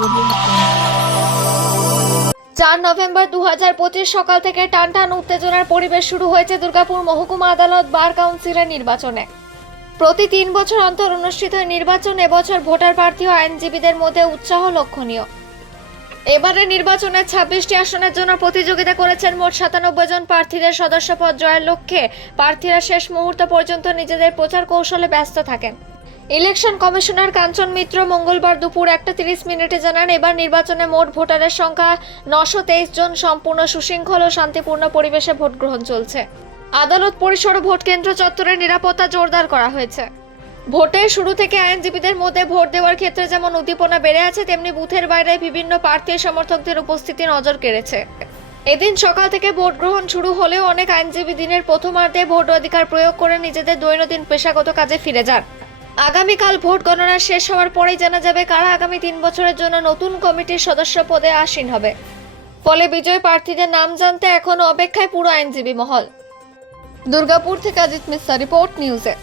4 November 2025 সকাল থেকে টানটান উত্তেজনার পরিবেশ শুরু হয়েছে দুর্গাপুর মহকুমা আদালত বার কাউন্সিলের নির্বাচনে। প্রতি 3 বছর অন্তর অনুষ্ঠিত নির্বাচন এবছর ভোটার প্রার্থী ও আইনজীবীদের মধ্যে উৎসাহ লক্ষণীয়। এবারে নির্বাচনের 26টি আসনের জন্য প্রতিযোগিতা করেছেন মোট 97 জন প্রার্থীদের সদস্যপদ জয়ের লক্ষ্যে প্রার্থীরা শেষ মুহূর্ত পর্যন্ত নিজেদের প্রচার কৌশলে ব্যস্ত থাকেন। ইলেকশন কমিশনার কাঞ্চন মিত্র মঙ্গলবার দুপুর 1:30 জানান, এবার নির্বাচনে মোট ভোটারের সংখ্যা 923 জন। সম্পূর্ণ সুশৃঙ্খল ও শান্তিপূর্ণ পরিবেশে ভোট গ্রহণ চলছে। আদালত পরিসর ও ভোট কেন্দ্র চত্বরের নিরাপত্তা জোরদার করা হয়েছে। ভোটের শুরু থেকে আইনজীবীদের মধ্যে ভোট দেওয়ার ক্ষেত্রে যেমন উদ্দীপনা বেড়ে আছে, তেমনি বুথের বাইরে বিভিন্ন প্রার্থী সমর্থকদের উপস্থিতি নজর কেড়েছে। এদিন সকাল থেকে ভোট গ্রহণ শুরু হলেও অনেক আইনজীবী দিনের প্রথমার্ধে ভোট অধিকার প্রয়োগ করে নিজেদের দৈনন্দিন পেশাগত কাজে ফিরে যান। আগামীকাল ভোট গণনা শেষ হওয়ার পরেই জানা যাবে কারা আগামী 3 বছরের জন্য নতুন কমিটির সদস্য পদে আসীন হবে। ফলে বিজয়ী প্রার্থীদের নাম জানতে এখনো অপেক্ষায় পুরো আইনজীবী মহল। দুর্গাপুর থেকে অজিত মিশ্রা, রিপোর্ট নিউজে।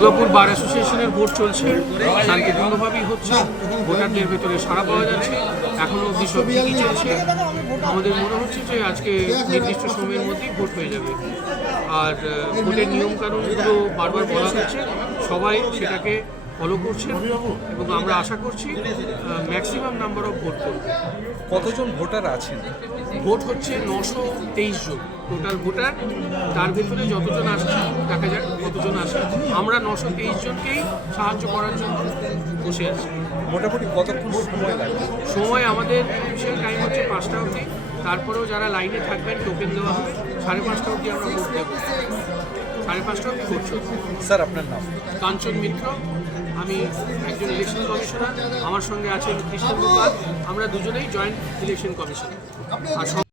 দুর্গাপুর বার অ্যাসোসিয়েশনের ভোট চলছে, শান্তিপূর্ণভাবেই হচ্ছে। ভোটারদের ভেতরে সাড়া পাওয়া যাচ্ছে, এখনও অবধি সব ঠিকই চলছে। আমাদের মনে হচ্ছে যে আজকে নির্দিষ্ট সময়ের মধ্যেই ভোট হয়ে যাবে। আর ভোটের নিয়মকানুনগুলো বারবার বলা হচ্ছে, সবাই সেটাকে ফলো করছেন এবং আমরা আশা করছি ম্যাক্সিমাম নাম্বার অফ ভোট করবে। কতজন ভোটার আছেন? ভোট হচ্ছে 923 জন টোটাল ভোটার। তার ভেতরে যতজন আসছে দেখা যাক কতজন আসে। আমরা 923 জনকেই সাহায্য করার জন্য বসে আছি। মোটামুটি কতক্ষণ সময় লাগবে? সময় আমাদের অফিসিয়াল টাইম হচ্ছে 5টা অবধি। তারপরেও যারা লাইনে থাকবেন টোকেন দেওয়া হবে 5:30 অবধি আমরা ভোট দেবো 5:30 অবধি ভোট চলবে। স্যার আপনার নাম? কাঞ্চন মিত্র, আমি একজন ইলেকশন কমিশনার, আমার সঙ্গে আছেন কৃষ্ণ গোপাল, আমরা দুজনেই জয়েন্ট ইলেকশন কমিশনার। আর